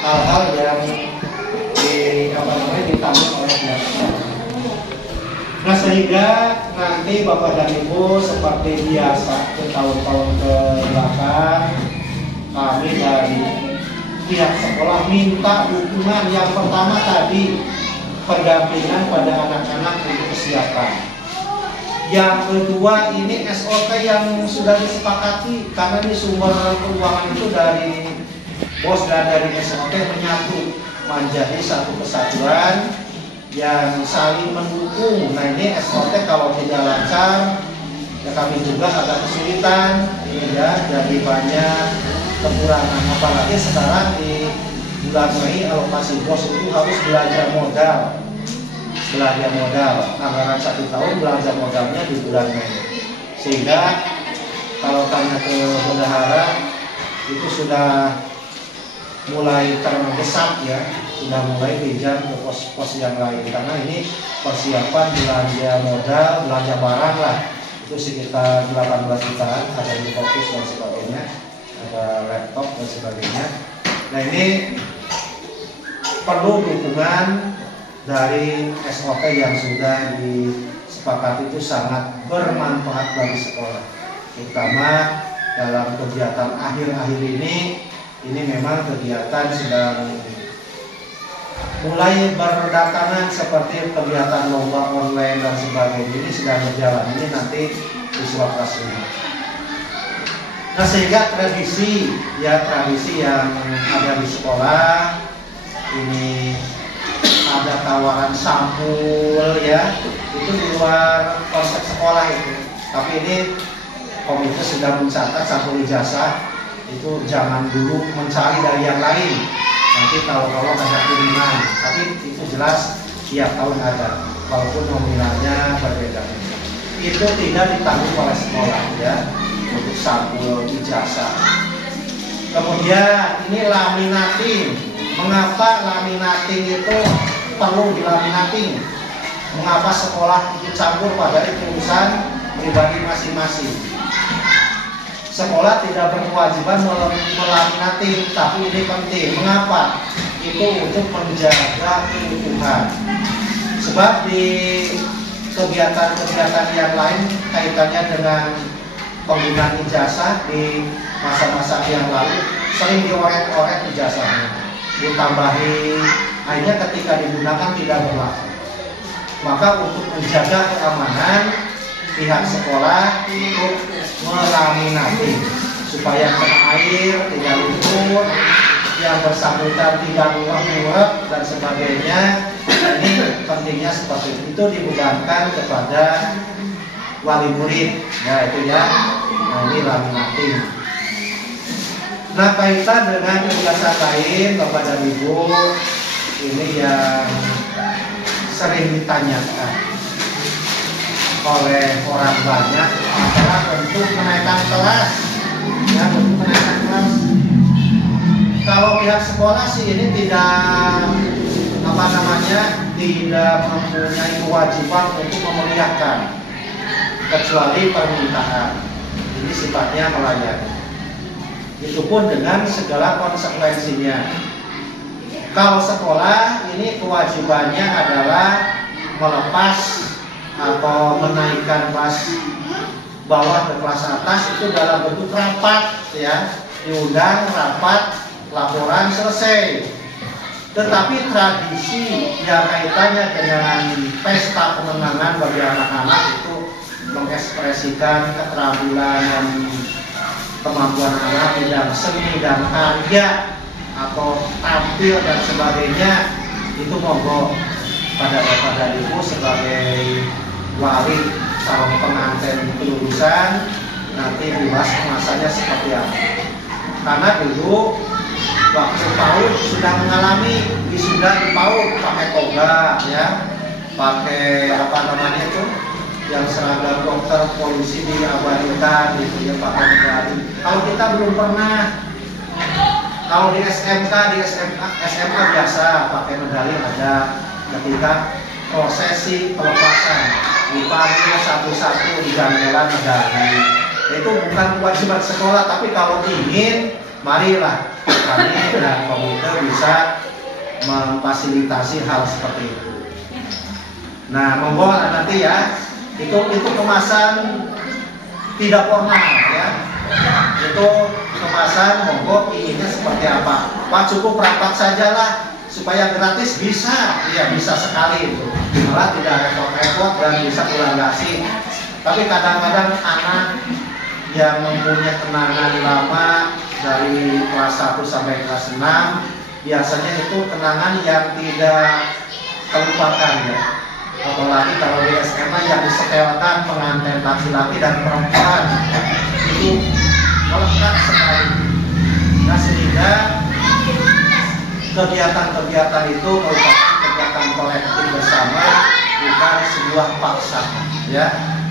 hal-hal yang ditanggung oleh pihak sekolah. Nah, sehingga nanti Bapak dan Ibu seperti biasa ke tahun-tahun ke belakang, kami dari pihak sekolah minta dukungan. Yang pertama tadi pendampingan pada anak-anak untuk kesiapan. Yang kedua ini SOP yang sudah disepakati, karena ini sumber keuangan itu dari bos dan dari SOP menyatu menjadi satu kesatuan yang saling mendukung. Nah, ini SOP kalau tidak lancar ya kami juga agak kesulitan ini ya, jadi banyak kekurangan. Apalagi sekarang di bulan Mei alokasi bos itu harus belanja modal, anggaran 1 tahun belanja modalnya di bulan Mei, sehingga kalau tanya ke bendahara itu sudah mulai terdesak ya, sudah mulai pinjam ke pos-pos yang lain, karena ini persiapan belanja modal, belanja barang lah, itu sekitar 18 jutaan, ada di fokus dan sebagainya, ada laptop dan sebagainya. Nah, ini perlu dukungan dari SOP yang sudah disepakati, itu sangat bermanfaat bagi sekolah, terutama dalam kegiatan akhir-akhir ini memang kegiatan sedang mulai berdatangan, seperti kegiatan lomba online dan sebagainya, ini sedang berjalan, ini nanti di kelas 5. Nah, sehingga tradisi yang ada di sekolah ini, ada tawaran sampul ya, itu di luar konsep sekolah itu, tapi ini komite sudah mencatat sampul ijazah itu jangan dulu mencari dari yang lain, nanti kalau ada kiriman, tapi itu jelas tiap tahun ada, walaupun nominalnya berbeda. Itu tidak ditanggung oleh sekolah ya, untuk sampul ijazah. Kemudian ini laminating. Mengapa laminating itu perlu dilaminating? Mengapa sekolah ikut campur pada urusan pribadi masing-masing? Sekolah tidak berkewajiban melaminating, tapi ini penting. Mengapa? Itu untuk menjaga keutuhan. Sebab di kegiatan-kegiatan yang lain kaitannya dengan penggunaan ijazah di masa-masa yang lalu sering dioret-oret ijazahnya, ditambahi, akhirnya ketika digunakan tidak berlaku. Maka untuk menjaga keamanan, pihak sekolah untuk melaminati supaya kena air tidak luntur, yang bersangkutan tidak ngurek-ngurek dan sebagainya. Ini pentingnya seperti itu dibebankan kepada wali murid ya, itu ya. Nah, ini laminating. Nah, kaitan dengan kebiasaan lain Bapak dan Ibu, ini yang sering ditanyakan oleh orang banyak adalah bentuk kenaikan kelas ya, bentuk kenaikan kelas. Kalau pihak sekolah sih ini tidak tidak mempunyai kewajiban untuk memeriahkan, kecuali permintaan. Ini sifatnya melayani. Itu pun dengan segala konsekuensinya. Kalau sekolah ini kewajibannya adalah melepas atau menaikkan kelas bawah ke kelas atas itu dalam bentuk rapat ya, diundang rapat, laporan selesai. Tetapi tradisi yang kaitannya dengan pesta kemenangan bagi anak-anak itu mengekspresikan keterampilan dan kemampuan anak bidang seni dan karya atau tampil dan sebagainya, itu monggo pada Bapak dan Ibu sebagai wali calon pengantin kelulusan nanti dibahas kemasannya seperti apa. Karena dulu waktu PAUD sudah mengalami wisuda di PAUD pakai toga ya, pakai itu yang seragam dokter polisi diabadikan gitu ya, pakai medali. Kalau kita belum pernah. Kalau di SMK, SMA biasa pakai medali ada ketika prosesi pelepasan, dipanggil satu-satu di gandelan medali. Itu bukan kewajiban sekolah, tapi kalau ingin marilah kami dan komite bisa memfasilitasi hal seperti itu. Nah, monggo nanti ya, itu kemasan tidak formal ya. Itu kemasan monggo inginnya seperti apa. Pak, cukup rapat sajalah supaya gratis bisa, ya bisa sekali itu. Malah tidak repot-repot dan bisa ulang kasih. Tapi kadang-kadang anak yang mempunyai kenangan lama dari kelas 1 sampai kelas 6 biasanya itu kenangan yang tidak terlupakan ya. Apalagi kalau di SMA yang disetelkan pengantin laki-laki dan perempuan itu melekat sekali. Nah, sehingga kegiatan-kegiatan itu merupakan kegiatan kolektif bersama, bukan sebuah paksaan ya.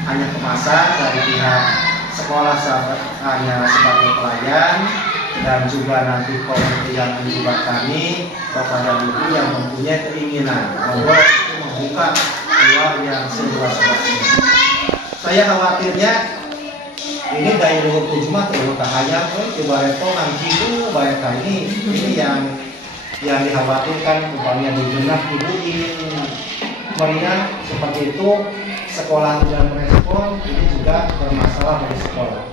Hanya kemasan dari pihak sekolah hanya sebagai pelayan, dan juga nanti komite yang menjembatani Bapak dan Ibu yang mempunyai keinginan bahwa itu membuka ruang yang seluas-luasnya. Saya khawatirnya ini dari luhur Jumat hanya ibarat nanti itu baik ini yang dikhawatirkan umpamanya di Jenak Ibu ingin meriah seperti itu, sekolah tidak merespon, ini juga bermasalah dari sekolah.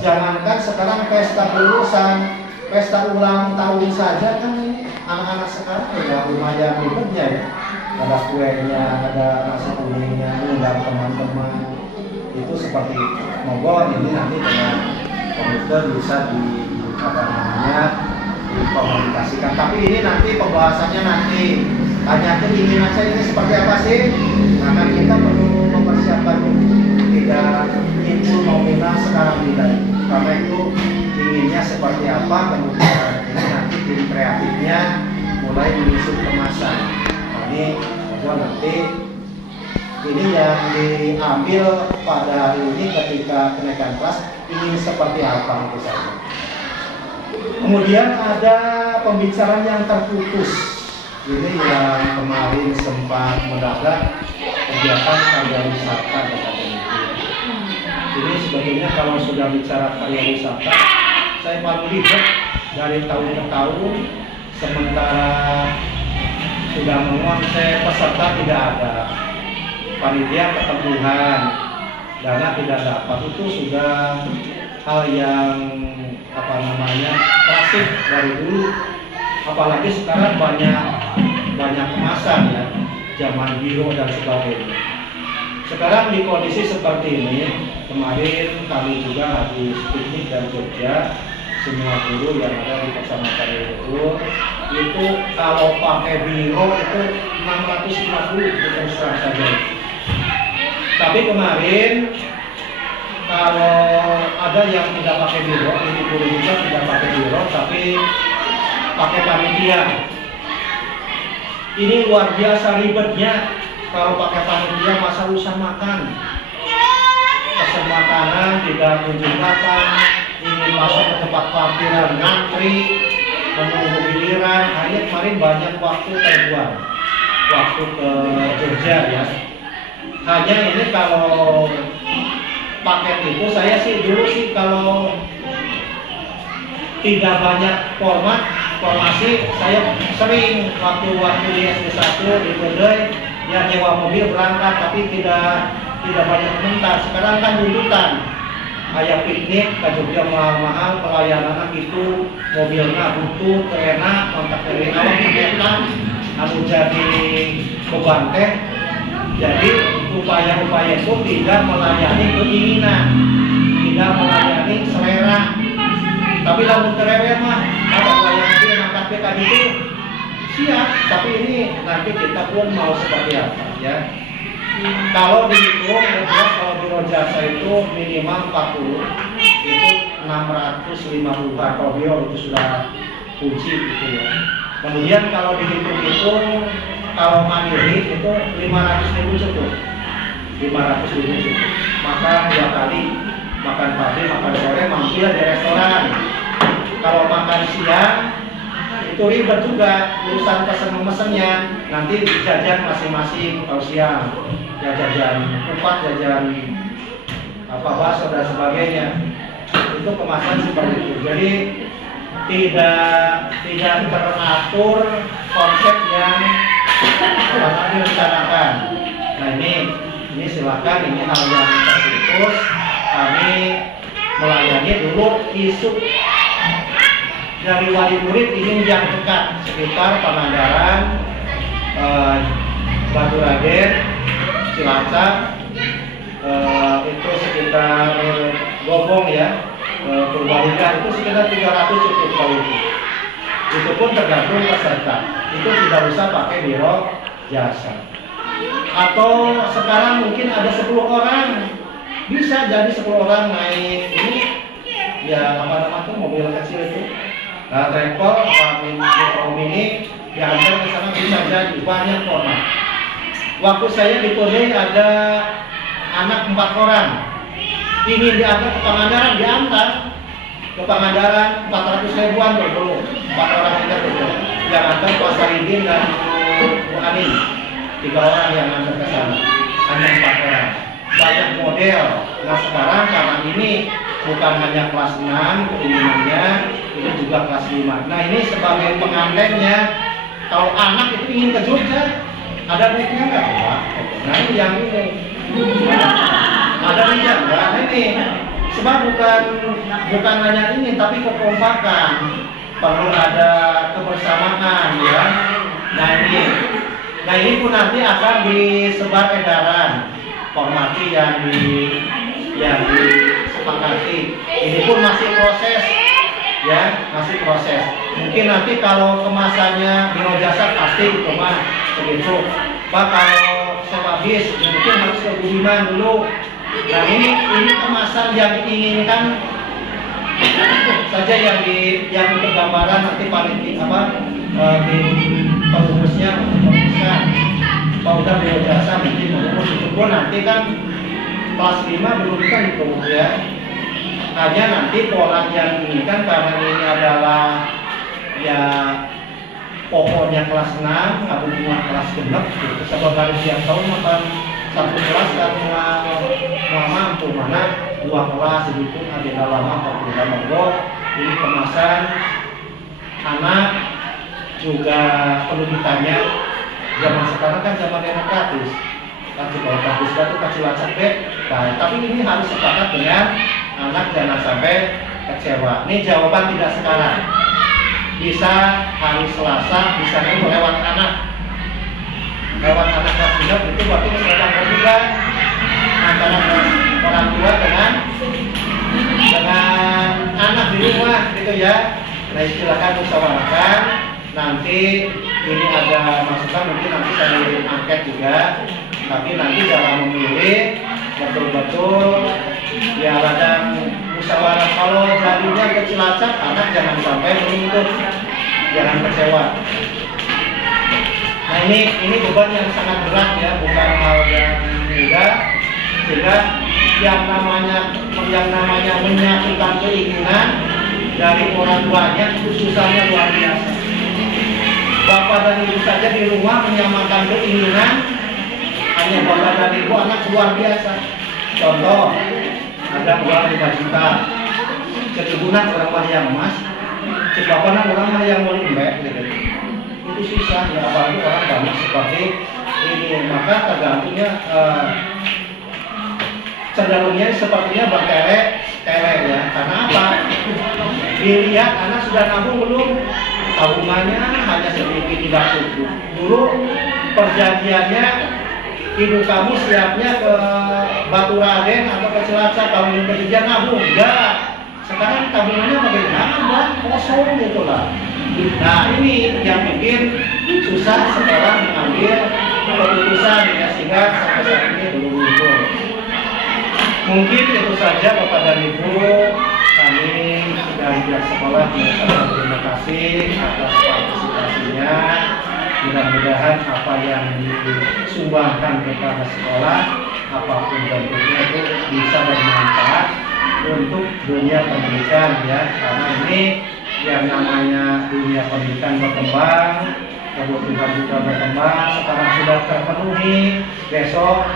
Jangankan sekarang pesta kelulusan, pesta ulang tahun saja kan ini anak-anak sekarang ya lumayan ribetnya ya. Ada kuenya, ada nasi kuningnya, undang teman-teman, itu seperti itu. Monggo ini nanti dengan komite bisa dikomunikasikan. Tapi ini nanti pembahasannya nanti. Hanya keinginan saya ini seperti apa sih? Nah, kan kita perlu mempersiapkan tidak impul nominal sekarang tidak. Karena itu inginnya seperti apa, kemudian ini nanti tim kreatifnya mulai menyusun kemasan. Nah, ini nanti ini yang diambil pada hari ini ketika kenaikan kelas ingin seperti apa itu saja. Kemudian ada pembicaraan yang terputus. Ini yang kemarin sempat mendadak kegiatan karya wisata dekat ini. Ini sebetulnya kalau sudah bicara karya wisata, saya paling ribet dari tahun ke tahun, sementara sudah menguasai peserta tidak ada, panitia ketemuan, dana tidak dapat, itu sudah hal yang klasik dari dulu. Apalagi sekarang banyak kemasan ya, zaman biro dan sebagainya. Sekarang di kondisi seperti ini, kemarin kami juga habis piknik dan Jogja, semua guru yang ada di kecamatan itu kalau pakai biro itu 650 terus terang saja. Tapi kemarin kalau ada yang tidak pakai biro, ini guru juga tidak pakai biro, tapi pakai panitia. Ini luar biasa ribetnya. Kalau pakai panitia masa usah makan, pesan makanan tidak kunjung datang, ingin masuk ke tempat parkiran ngantri, menunggu giliran. Akhirnya kemarin banyak waktu terbuang, waktu ke Jogja ya. Hanya ini kalau paket itu saya sih dulu sih kalau tidak banyak formasi, saya sering waktu di SD1 di Bedai ya nyewa mobil berangkat, tapi tidak banyak komentar. Sekarang kan tuntutan ayah piknik ke Jogja mahal-mahal, pelayanan itu mobilnya butuh, enak, kontak dari awal kemetan, anu jadi beban teh. Jadi upaya-upaya itu tidak melayani keinginan, tidak melayani selera. Tapi lamun tereweh mah ada pelayanan yang angkat PKD itu siap, tapi ini nanti kita pun mau seperti apa ya. Kalau dihitung, kalau biro jasa itu minimal 40, itu 650 kalau biro itu sudah kunci gitu ya. Kemudian kalau dihitung-hitung, kalau mandiri itu 500.000 cukup, 500.000 cukup. Maka 2 kali makan pagi, makan sore, mampir di restoran. Kalau makan siang itu ribet juga urusan pesen-mesennya, nanti jajan masing-masing kalau siang ya, jajan kupat, jajan bakso dan sebagainya, itu kemasan seperti itu. Jadi tidak teratur konsep yang direncanakan. Nah ini silakan, ini hal yang terputus. Kami melayani dulu isu dari wali murid ini yang dekat sekitar Pangandaran, Baturaden, Cilacap, itu sekitar Gobong ya, Purbalingga itu sekitar 300 cukup kalau itu pun tergantung peserta. Itu tidak usah pakai biro jasa. Atau sekarang mungkin ada 10 orang, bisa jadi 10 orang naik ini ya apa namanya tuh mobil kecil itu, travel, mini diantar ke sana, bisa jadi banyak format. Waktu saya di Kode ada anak 4 orang, ingin diantar ke Pangandaran, diantar ke Pangandaran 400 ribuan dulu, 4 orang kita dulu, yang antar Pak Saridin dan Bu Ani, 3 orang yang antar ke sana, hanya 4 orang. Banyak model. Nah sekarang karena ini bukan hanya kelas 6 keinginannya, ini juga kelas 5. Nah ini sebagai pengantennya, kalau anak itu ingin ke Jogja, ada duitnya nggak Pak? Nah ini yang ini. Ada duitnya nggak? Nah ini. Sebab bukan hanya ini, tapi kekompakan. Perlu ada kebersamaan ya. Nah ini pun nanti akan disebar edaran formasi yang disepakati. Ini pun masih proses ya, masih proses. Mungkin nanti kalau kemasannya biro jasa pasti cuma begitu. Pak kalau sewa bis mungkin harus ke Budiman dulu. Nah ini kemasan yang diinginkan saja yang untuk gambaran nanti paling apa di pengurusnya memutuskan. Kalau udah biro jasa mungkin mengurus itu pun nanti kan kelas 5 belum tentu ya. Hanya nanti pola yang diinginkan karena ini adalah ya pokoknya kelas 6, gabungan kelas genep gitu. Sebab dari tiap tahun makan satu kelas kan nggak mampu, mana 2 kelas itu ada lama atau monggo. Ini kemasan anak juga perlu ditanya. Zaman sekarang kan zaman demokratis, kan kalau bagus itu kecil capek. Nah, tapi ini harus sepakat dengan anak, jangan sampai kecewa. Ini jawaban tidak sekarang. Bisa hari Selasa, bisa lewat anak kelas genap itu berarti kesempatan juga antara orang tua dengan anak di rumah gitu ya. Nah silakan musyawarahkan. Nanti ini ada masukan, mungkin nanti saya bikin angket juga. Tapi nanti dalam memilih betul-betul ya ladang musyawarah. Kalau jadinya ke Cilacap, anak jangan sampai menuntut, jangan kecewa. Nah ini beban yang sangat berat ya, bukan hal yang mudah. Sehingga yang namanya menyatukan keinginan dari orang banyak itu susahnya luar biasa. Bapak dan ibu saja di rumah menyamakan keinginan, hanya bapak dan ibu anak luar biasa. Contoh, ada uang 5 juta, keturunan orang mah yang emas, sebabnya orang mah yang mau lembek gitu. Itu susah ya, apalagi orang banyak seperti ini. Maka tergantungnya cenderungnya sepertinya berkelek ya. Karena apa? Dilihat anak sudah nabung belum? Tabungannya hanya sedikit, tidak cukup. Dulu perjanjiannya ibu kamu siapnya ke Baturaden atau ke Cilacap, kalau ingin kerja nabung enggak. Sekarang tabungannya bagaimana? Bang? Kosong gitu lah. Nah ini yang bikin susah sekarang mengambil keputusan ya, sehingga sampai saat ini belum muncul. Mungkin itu saja Bapak dan Ibu. Kami dari pihak sekolah mengucapkan terima kasih atas partisipasinya. Mudah-mudahan apa yang disumbangkan kepada sekolah, apapun bentuknya, itu bisa bermanfaat untuk dunia pendidikan ya. Karena ini yang namanya dunia pendidikan berkembang, kebutuhan juga berkembang. Sekarang sudah terpenuhi, besok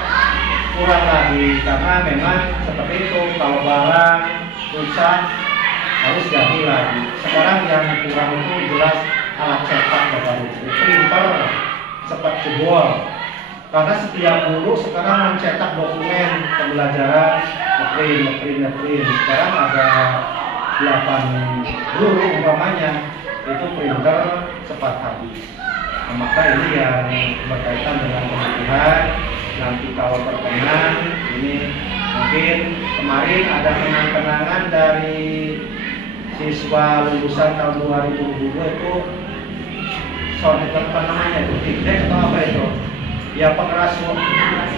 kurang lagi, karena memang seperti itu. Kalau barang rusak harus ganti lagi. Sekarang yang kurang itu jelas alat cetak Bapak Ibu, printer cepat jebol. Karena setiap guru sekarang mencetak dokumen pembelajaran, ngeprint. Sekarang ada 8 guru umpamanya, itu printer cepat habis. Nah, maka ini yang berkaitan dengan kebutuhan. Nanti kalau berkenan, ini mungkin kemarin ada kenang-kenangan dari siswa lulusan tahun 2022 itu sonet apa namanya itu feedback atau apa itu ya pengeras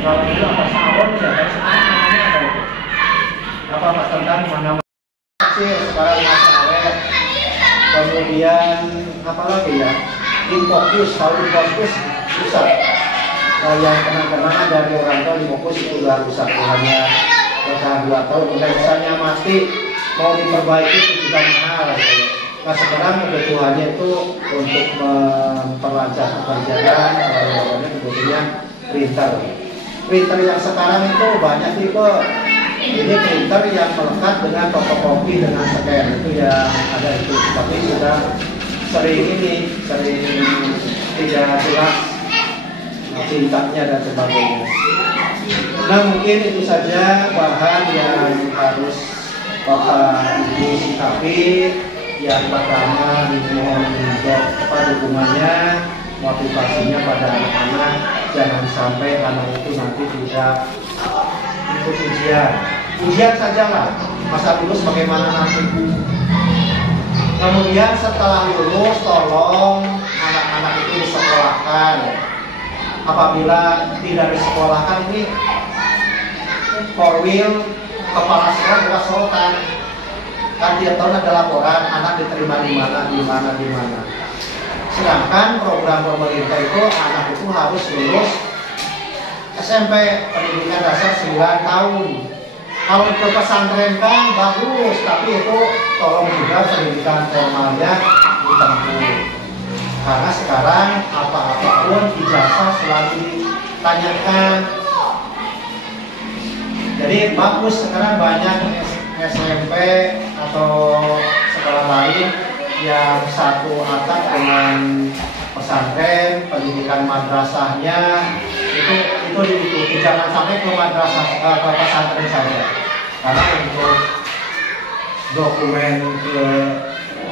kalau itu apa sound ya kan sekarang namanya apa itu apa Mas Tentang mana sih sekarang Mas Awet kemudian apa lagi ya Infokus kalau Infokus susah yang kenang-kenangan dari orang tua Infokus itu udah rusak hanya bertahan 2 tahun udah misalnya mati mau diperbaiki itu juga mahal gitu. Nah sekarang kebutuhannya itu untuk memperlancar pekerjaan kalau kebutuhannya printer yang sekarang itu banyak tipe ini printer yang melekat dengan fotokopi dengan scan itu yang ada itu tapi sudah sering tidak jelas tintanya dan sebagainya. Nah mungkin itu saja bahan yang harus Bapak Ibu sikapi. Yang pertama dimohon untuk dukungannya, motivasinya pada anak-anak, jangan sampai anak itu nanti tidak ikut ujian sajalah, masa lulus bagaimana nanti. Kemudian setelah lulus tolong anak-anak itu disekolahkan. Apabila tidak disekolahkan ini korwil kepala sekolah bukan sultan. Kan tiap tahun ada laporan anak diterima di mana. Sedangkan program pemerintah itu anak itu harus lulus SMP pendidikan dasar 9 tahun. Kalau ke pesantren kan bagus, tapi itu tolong juga pendidikan formalnya ditempuh. Karena sekarang apa-apapun ijazah selalu ditanyakan. Jadi bagus sekarang banyak SMP atau sekolah lain yang satu atap dengan pesantren, pendidikan madrasahnya itu diikuti, jangan sampai ke madrasah ke pesantren saja. Karena untuk dokumen ke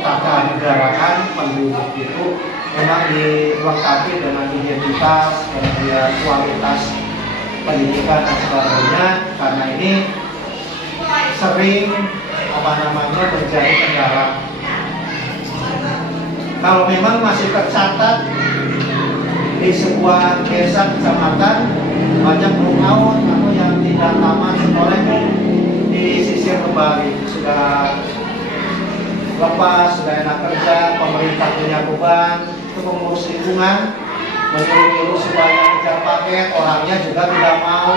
tata negaraan penduduk itu memang dilengkapi dengan identitas, kemudian kualitas pendidikan dan sebagainya. Karena ini sering menjadi kendala. Kalau memang masih tercatat di sebuah desa kecamatan banyak rumah atau yang tidak tamat sekolah disisir kembali, sudah lepas, sudah enak kerja, pemerintah punya beban itu mengurus lingkungan, menyuruh supaya kejar paket, orangnya juga tidak mau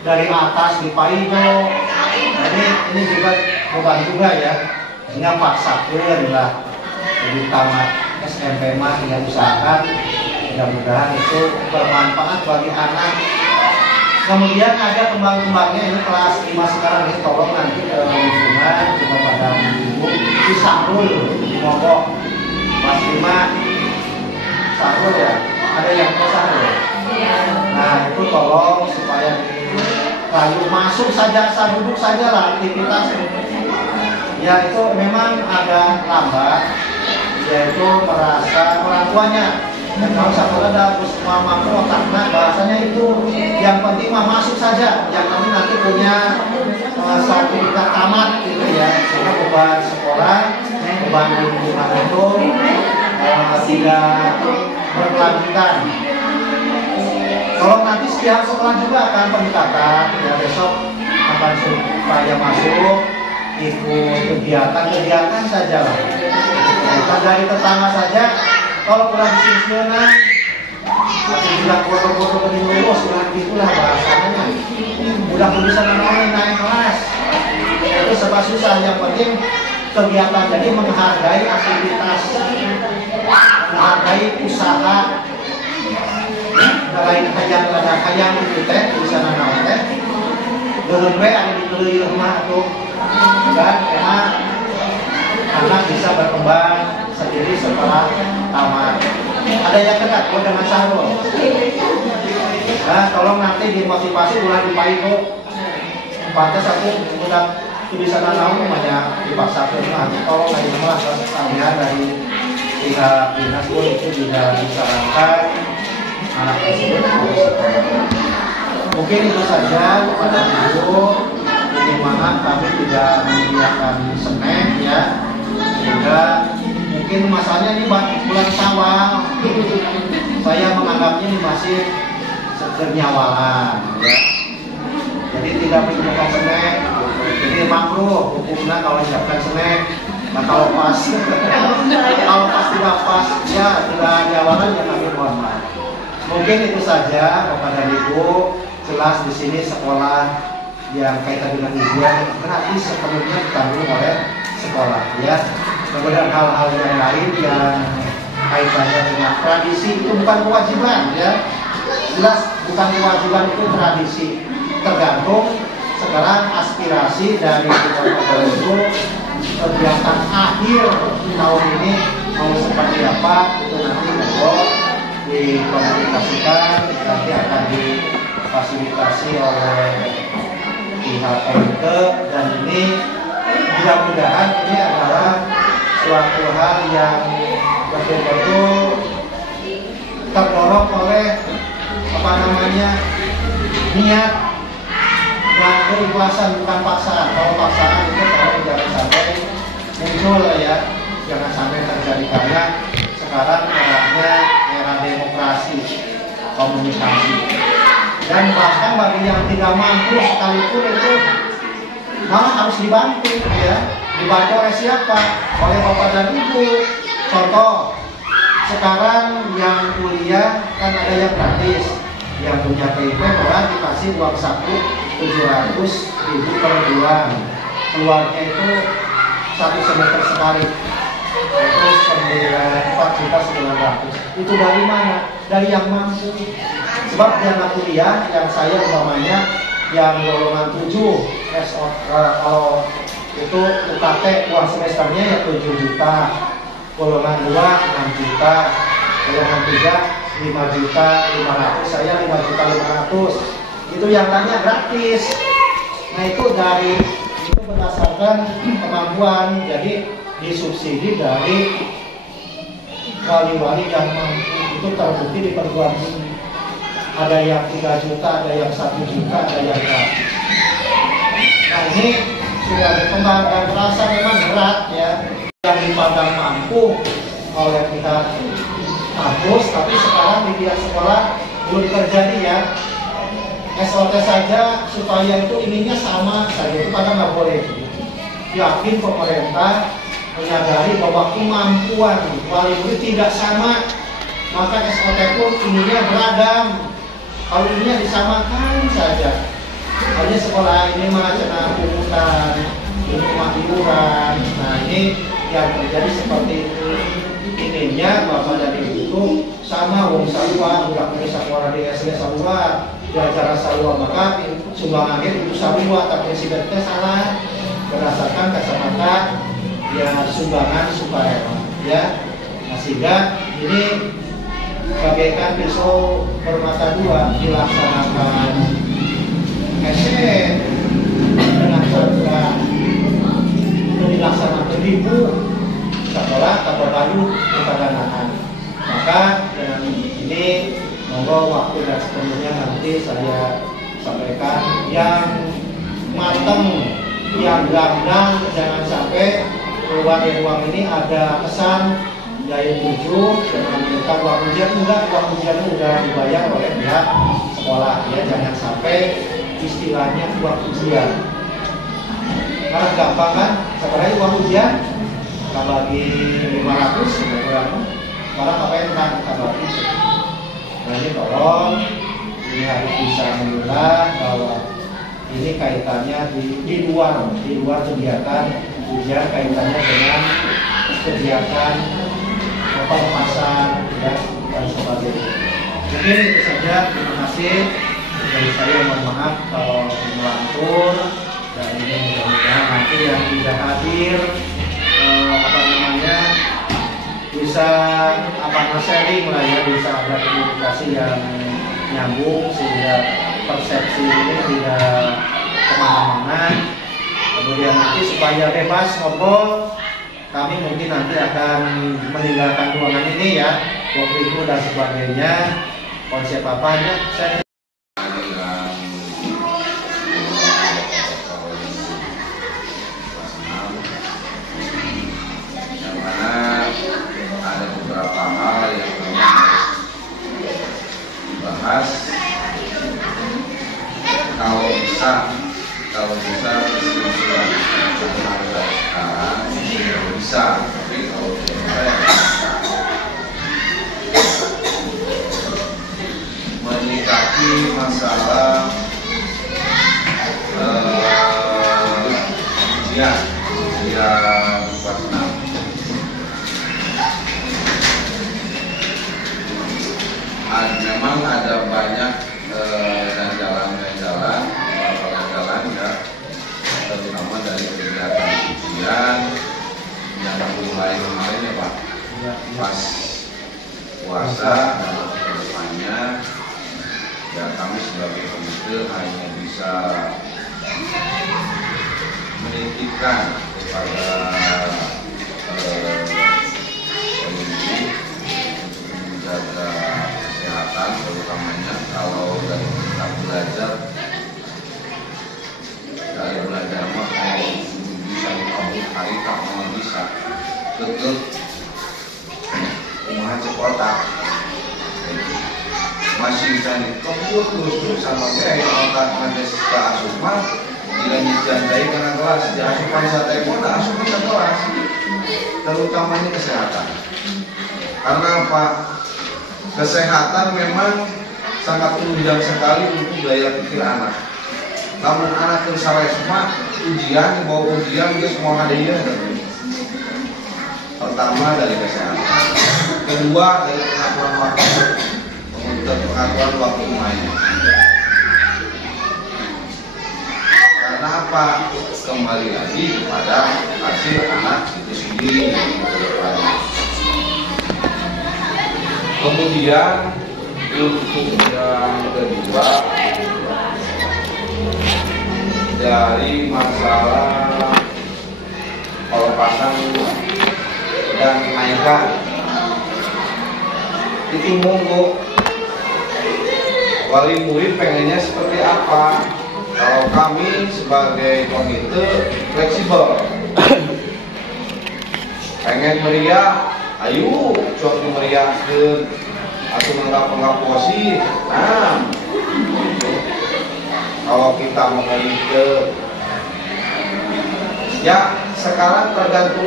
dari atas dipaido. Jadi ini juga beban juga ya, sehingga paksakan lah jadi tamat SMP mah yang usahakan, mudah-mudahan itu bermanfaat bagi anak. Kemudian ada kembang-kembangnya ini kelas 5 sekarang ini tolong nanti ke lingkungan juga pada ibu disahrul mogok kelas 5 sahrul ya, ada yang ke sahrul. Nah itu tolong supaya lalu masuk saja, duduk saja lah aktivitas. Ya itu memang agak lambat, yaitu merasa orang tuanya. Dan kalau sekolah ada terus mampu otaknya bahasanya itu yang penting mah masuk saja, yang kami nanti punya sertifikat tamat gitu ya, sehingga beban sekolah, beban lingkungan itu tidak berkelanjutan. Kalau nanti setiap sekolah juga akan peningkatan, ya besok akan supaya masuk ikut kegiatan saja lah. Bukan dari tetangga saja. Kalau kurang disiplin, masih bilang foto-foto benih lulus, itulah bahasanya. Udah bisa naik kelas, itu serba susah. Yang penting kegiatan, jadi menghargai aktivitas, menghargai usaha. Lain hayang itu teh bisa naon teh. Geureun we anu di keuleuh mah tuh. Dan enak anak bisa berkembang sendiri setelah tamat. Ada yang kena, oh dengan Sahrul. Nah, tolong nanti dimotivasi ulah dipaiko. Pantas aku udah tulisan anak banyak dipaksakan lah. Tolong lagi malah saya dari pihak dinas pun itu tidak disarankan anak tersebut harus sekolah. Mungkin itu saja kepada ibu. Ini maaf kami tidak menyediakan snack ya, sehingga mungkin masalahnya ini bulan Syawal. Saya menganggapnya ini masih bernyawalan ya. Jadi tidak menyediakan snack. Jadi makruh hukumnya kalau siapkan snack. Nah kalau pas kalau pas tidak pas ya tidak nyawalan ya kami mohon maaf. Mungkin itu saja kepada ibu. Jelas di sini sekolah yang kaitan dengan ujian gratis sepenuhnya ditanggung oleh sekolah ya. Kemudian hal-hal yang lain yang kaitannya dengan tradisi itu bukan kewajiban ya. Jelas bukan kewajiban, itu tradisi. Tergantung sekarang aspirasi dari kita itu kegiatan akhir tahun ini mau seperti apa itu nanti monggo dikomunikasikan, nanti akan difasilitasi oleh pihak MK, dan ini mudah-mudahan ini adalah suatu hal yang betul-betul terdorong oleh niat dan keikhlasan, bukan paksaan. Kalau paksaan itu kalau jangan sampai muncul ya, jangan sampai terjadi, karena sekarang eranya era demokrasi, komunikasi. Dan bahkan bagi yang tidak mampu sekalipun itu malah harus dibantu ya. Dibantu oleh siapa? Oleh bapak dan ibu. Contoh, sekarang yang kuliah kan ada yang gratis. Yang punya PIP malah dikasih uang saku 700.000 per bulan. Keluarnya itu 1 semester sekali. Itu 4.900.000. Itu dari mana? Dari yang mampu. Sebab di anak kuliah yang saya umpamanya yang golongan 7 kalau itu UKT uang semesternya ya 7 juta, golongan 2 6 juta, golongan 3 5.500.000, saya 5.500.000. Itu yang lainnya gratis. Nah itu berdasarkan kemampuan, jadi disubsidi dari wali-wali yang mampu. Itu terbukti di perguruan tinggi. Ada yang 3 juta, ada yang 1 juta, ada yang gratis. Nah ini sudah berkembang dan terasa memang berat ya, yang dipandang mampu oleh pihak kampus, tapi sekarang di pihak sekolah belum terjadi ya. SOT saja supaya itu ininya sama saja, itu kadang nggak boleh. Yakin pemerintah menyadari bahwa kemampuan wali murid tidak sama, maka SOT pun ininya beragam. Kalau ininya disamakan saja, hanya sekolah ini malah cina pungutan, ini rumah iuran. Nah ini yang terjadi seperti itu. Ininya bapak dan ibu itu sama wong salua, udah punya sekolah di SD salua, diacara salua, maka sumbangannya itu salua, tapi prinsipnya salah berdasarkan kacamata ya sumbangan supaya ya. Nah, sehingga ini bagaikan pisau bermata dua, dilaksanakan SD dengan cara itu dilaksanakan ribu sekolah tanpa baru kepadanahan. Maka dengan ini monggo waktu dan sepenuhnya nanti saya sampaikan yang matang, yang gamblang, jangan sampai keluar dari ruang ini ada kesan daya tuju dengan minta uang ujian. Enggak, uang ujian sudah dibayar oleh pihak sekolah ya, jangan sampai istilahnya uang ujian. Karena gampang kan, sebenarnya uang ujian kita bagi 500 kurang, malah apa yang kita bagi. Nah ini tolong, ini harus bisa memilah bahwa ini kaitannya di luar kegiatan ujian, kaitannya dengan kegiatan pelepasan ya, dan sebagainya. Mungkin itu saja, terima kasih. Dari saya mohon maaf kalau melantur, dan ini mudah-mudahan nanti yang tidak hadir apa namanya, bisa sharing lah ya, bisa ada komunikasi yang nyambung sehingga persepsi ini tidak kemana-mana. Kemudian nanti supaya bebas ngobrol, kami mungkin nanti akan meninggalkan ruangan ini ya, waktu itu dan sebagainya. Konsep apanya saya kalau bisa bisa, tapi kalau menyikapi masalah ujian kelas 6. Memang ada banyak jalan-jalan ya, terutama dari kegiatan ujian yang mulai kemarin ya Pak, pas puasa dan kedepannya ya kami sebagai komite hanya bisa menitipkan kepada pemimpin menjaga kesehatan, terutamanya kalau dari kita belajar mah mau bisa 50 hari tak mau bisa betul kumaha cekotak masih bisa dikembut terus sama kayak otak nanti ke asupan bila nyijandai karena kelas di asupan satay pun asupan ke kelas, terutamanya kesehatan. Karena apa? Kesehatan memang sangat penunjang sekali untuk daya pikir anak. Namun anak yang saresma ujian, bawa ujian dia semua hadiah. Pertama dari kesehatan, kedua dari pengaturan waktu, untuk pengaturan waktu main. Karena apa? Kembali lagi kepada hasil anak itu sendiri. Kemudian untuk yang kedua dari masalah pelepasan dan kenaikan itu monggo wali murid pengennya seperti apa. Kalau kami sebagai komite fleksibel, pengen meriah, ayo coba meriahkan atau mengaposi. Nah, kalau kita mengerti ya sekarang tergantung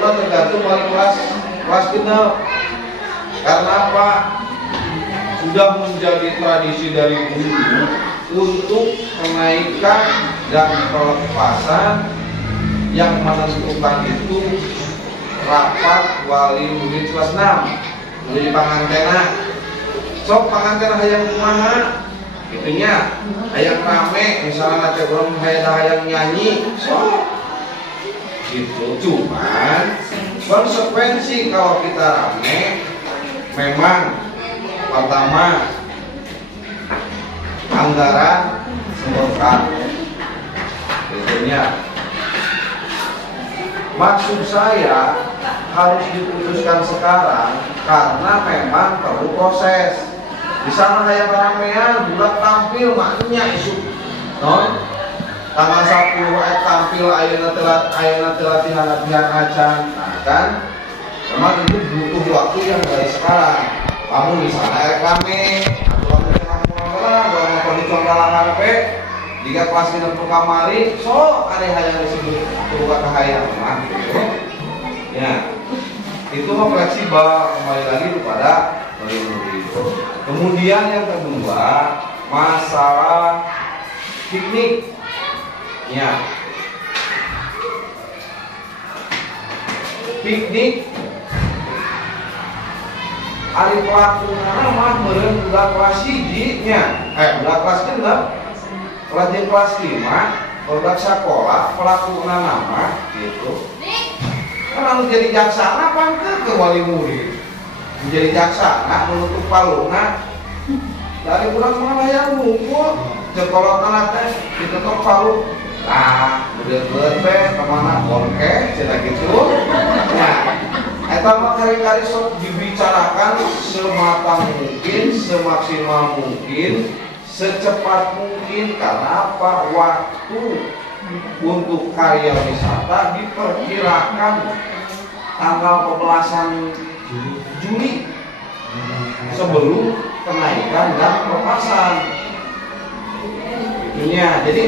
wali kelas genap. Karena apa? Sudah menjadi tradisi dari dulu untuk menaikkan dan pelepasan yang menentukan itu rapat wali murid kelas 6 dari pangantena. Sok pangantena hayang kumaha itunya hayang rame, misalnya nanti orang hayang nyanyi sok gitu. Cuman konsekuensi kalau kita rame memang pertama anggaran sembrokan itunya. Maksud saya harus diputuskan sekarang karena memang perlu proses. Di sana hayang ramean budak tampil maknya isu non tanggal 10 tampil ayeuna latihan acan. Nah kan memang itu butuh waktu yang dari sekarang. Kamu di sana rame atau kalau dicontoh HP jika kelas 30 kamari so ada hayang disebut buka kahayang mah gitu ya. Itu mah fleksibel, kembali lagi kepada murid-murid. Kemudian yang kedua masalah piknik ya. Piknik ari pelakuna mah meureun budak kelas 1 nya budak kelas 6 kelas 5 budak sekolah pelakuna nama gitu Kalau jadi jaksa apa ke wali murid? Menjadi jaksa, menutup palungan. Dari bulan mana yang ngumpul? Sekolah tanah teh ditutup palu. Nah, udah berbe kemana? Oke, cina gitu. Nah, eta mah kali-kali sok dibicarakan sematang mungkin, semaksimal mungkin, secepat mungkin. Karena apa? Waktu untuk karya wisata diperkirakan tanggal pembelasan Juli sebelum kenaikan dan pelepasan. Itunya. Jadi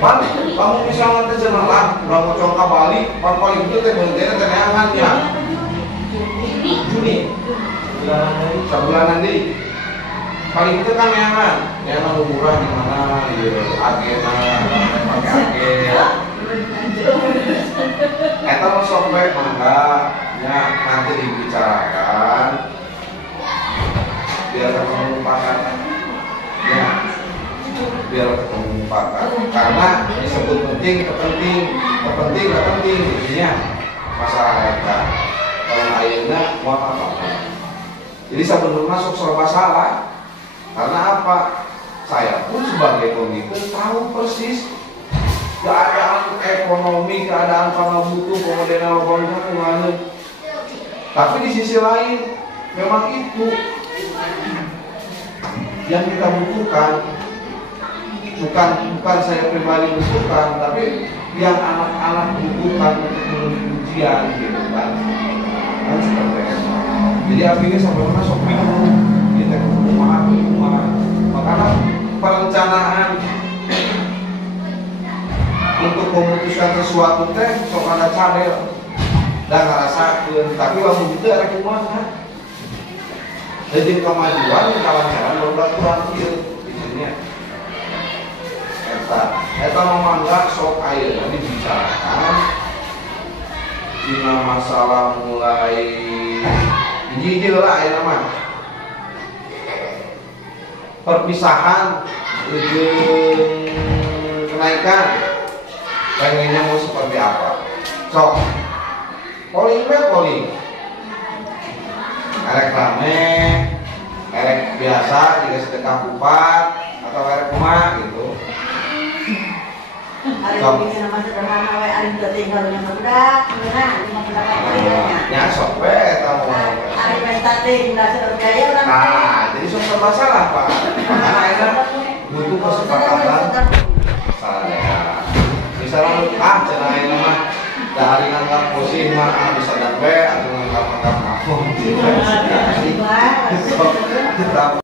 pan kamu bisa nanti jenalah udah mau coba Bali, pan paling itu teh bentuknya teneangannya Juni sebulan nanti paling itu kan neangan murah di mana di agena pakai agen eta mau sobek mangga ya nanti dibicarakan biar ketemu pakat ya biar ketemu pakat karena disebut penting intinya masalah eta kalau ayeuna mau apa jadi sebenarnya sok serba salah karena apa saya pun sebagai pemimpin tahu persis keadaan ekonomi, keadaan para butuh, kemudian bangunan. Tapi di sisi lain, memang itu yang kita butuhkan. Bukan saya pribadi butuhkan, tapi yang anak-anak butuhkan untuk menuju ujian, gitu kan? Kan seperti itu. Jadi akhirnya sampai masuk bingung, kita rumah. Makanya perencanaan untuk memutuskan sesuatu teh sok ada cadel dan ngerasakeun tapi lamun itu ada kumaha jadi kemajuan kawan-kawan lomba kurang ieu isinya eta mangga sok ayeuna dibicarakan dina masalah mulai hiji lah ayeuna mah perpisahan ujung kenaikan pengennya mau seperti apa? Sok, polling, erek rame, erek biasa, 3 sedekah 4 atau erek rumah gitu. Hari ini nama sederhana, hari itu tinggal yang muda, kemudian 58 ya sok be, tahu. Hari pesta tinggal sedaya orang. Nah, jadi sok serba salah pak. Karena itu butuh kesepakatan. Salah. Misalnya cina ini mah dari nganggap posisi mah bisa dan be atau nganggap